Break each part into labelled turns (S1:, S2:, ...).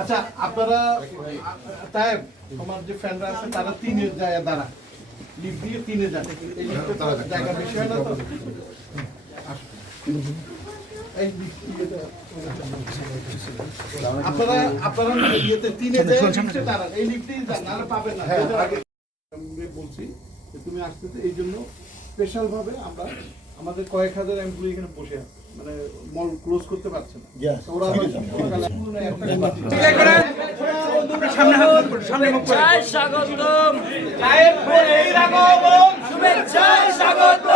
S1: আচ্ছা আপনারা তাই তোমার যে ফ্রেন্ডরা আছে তারা তিনে যায় দাঁড়া। লিফট দিয়ে তিনে এই জায়গা বেশি হয় না তো। আপনারা আপনারা ইয়েতে তিনে যায় লিফটে দাঁড়ান। এই লিফটেই যান নাহলে পাবেন না। বলছি যে তুমি আসতেছে এই জন্য স্পেশাল ভাবে আমরা আমাদের কয়েক হাজার এমপ্লয়ি এখানে বসে আছে। মানে মল ক্লোজ করতে পারছে না। তো ওরা আবার সকালে একটা
S2: শুভেচ্ছায় স্বাগতম। শুভেচ্ছায় স্বাগতম।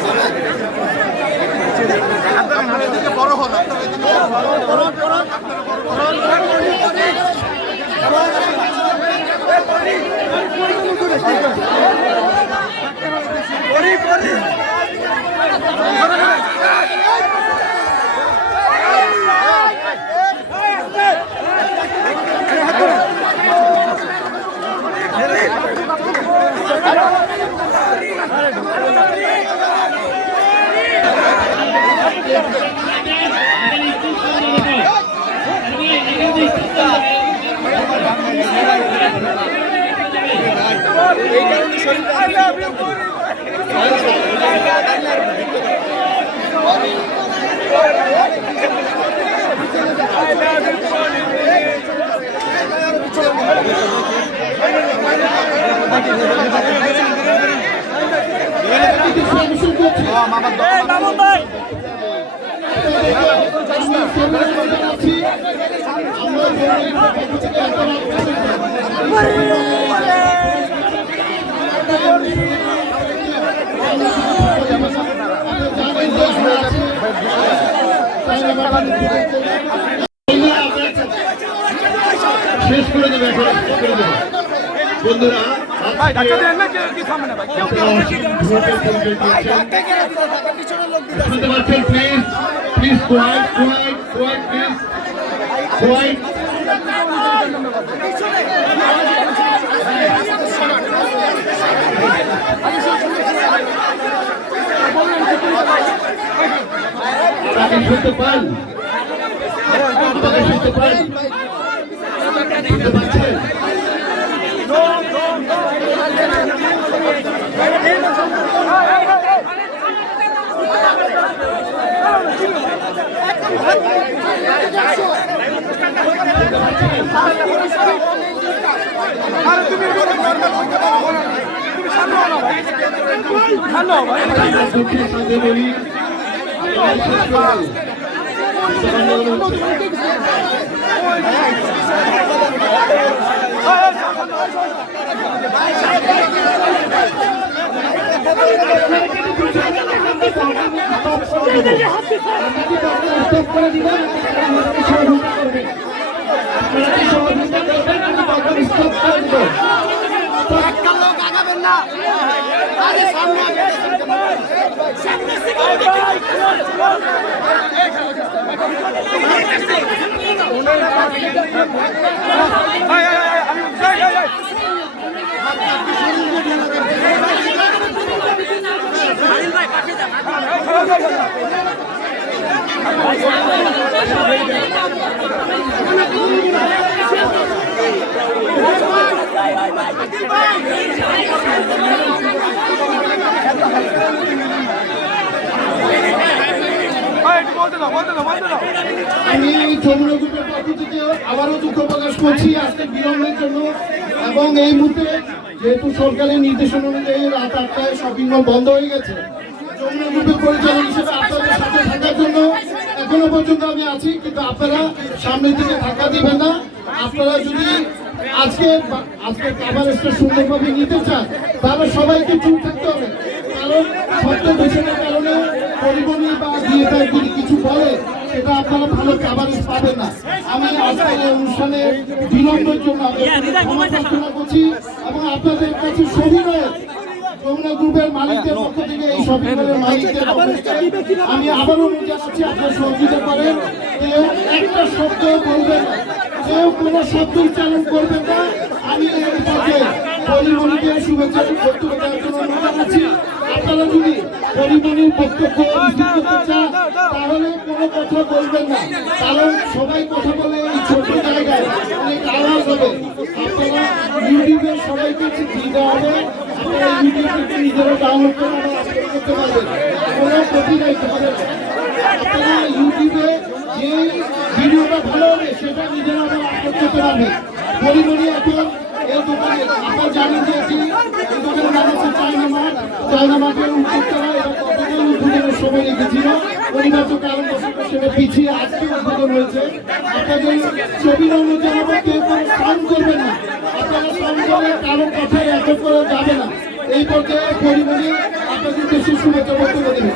S2: ভাই
S3: শেষ করে দেবে এখন শেষ করে দেবে। বন্ধুরা শুনতে পাচ্ছেন please please quiet quiet quiet please quiet তাকে শুনতে পান শুনতে পান শুনতে আপনারা শেষ করে দিন। আমি গ্রুপের পক্ষ থেকে আবারও দুঃখ প্রকাশ করছি আজকে বিলম্বের জন্য। এবং এই মুহূর্তে যেহেতু সরকারের নির্দেশনা অনুযায়ী রাত আটটায় শপিং মল বন্ধ হয়ে গেছে পরিচালক হিসেবে আপনাদের সাথে থাকার জন্য এখনও পর্যন্ত আমি আছি, কিন্তু আপনারা সামনের দিকে থাকা দিবেন না। আপনারা যদি আজকে আজকে কাভারেজটা সুন্দরভাবে নিতে চান, তাহলে সবাইকে চুপ থাকতে হবে। কারণ সত্য ঘোষণার কারণে বা কিছু বলে সেটা আপনারা ভালো কাভারেজ পাবেন না। আমি আজকের এই অনুষ্ঠানে বিলম্বের জন্য প্রার্থনা করছি এবং আপনাদের কাছে সবিনয় যমুনা গ্রুপের মালিকদের পক্ষ থেকে এই শপিং মালিকদের পক্ষ থেকে আমি আবারও জানাচ্ছি আপনারা সহযোগিতা করেন। কেউ একটা শব্দ বলবেন না। কেউ কোনো শব্দ উচ্চারণ করবেন না। আমি এই পথে পরিমণিকে শুভেচ্ছা বক্তব্য দেওয়ার জন্য অনুরোধ আপনারা যদি পরিমণির বক্তব্য তাহলে কোনো কথা বলবেন না। কারণ সবাই কথা বলে এই ছোট জায়গায়। অনেক আওয়াজ হবে আপনারা ইউটিউবে সবাইকে চিঠি দেওয়া হবে। আপনারা ইউটিউব নিজেরা ডাউনলোড করে করতে পারবেন। কপিরাইট হবে না আপনারা ইউটিউবে যে ভিডিওটা ভালো হবে সেটা নিজেরা আবার আপলোড করতে পারবেন। পরিমণি এখন এই দোকানে আপনারা জানেন যে এটি দোকানের নাম হচ্ছে চায়না মাঠ চায়না মাঠের উদ্যোক্তারা গতকাল উদ্বোধনের সময় রেখেছিল অনিবার্য আপনাদের দেশের শুভেচ্ছা বক্তব্য দেবেন।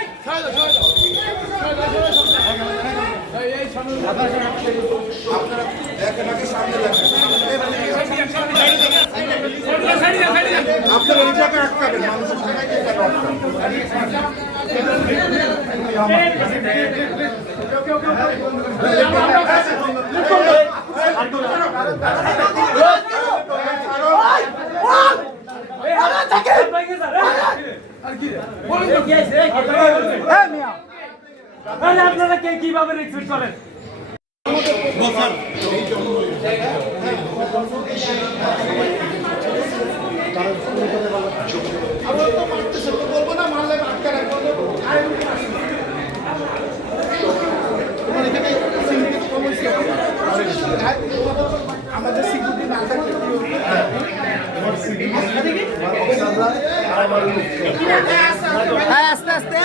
S3: যাবত
S2: আপনারা কে কীভাবে রিক্রুট করেন?
S3: আমরা তো মারতেছে তো বলব না মারলে আটকে রাখব তোমার এখানে সিকিউরিটি কম আমাদের সিকিউরিটি না থাকলে কি
S2: আস্তে আস্তে।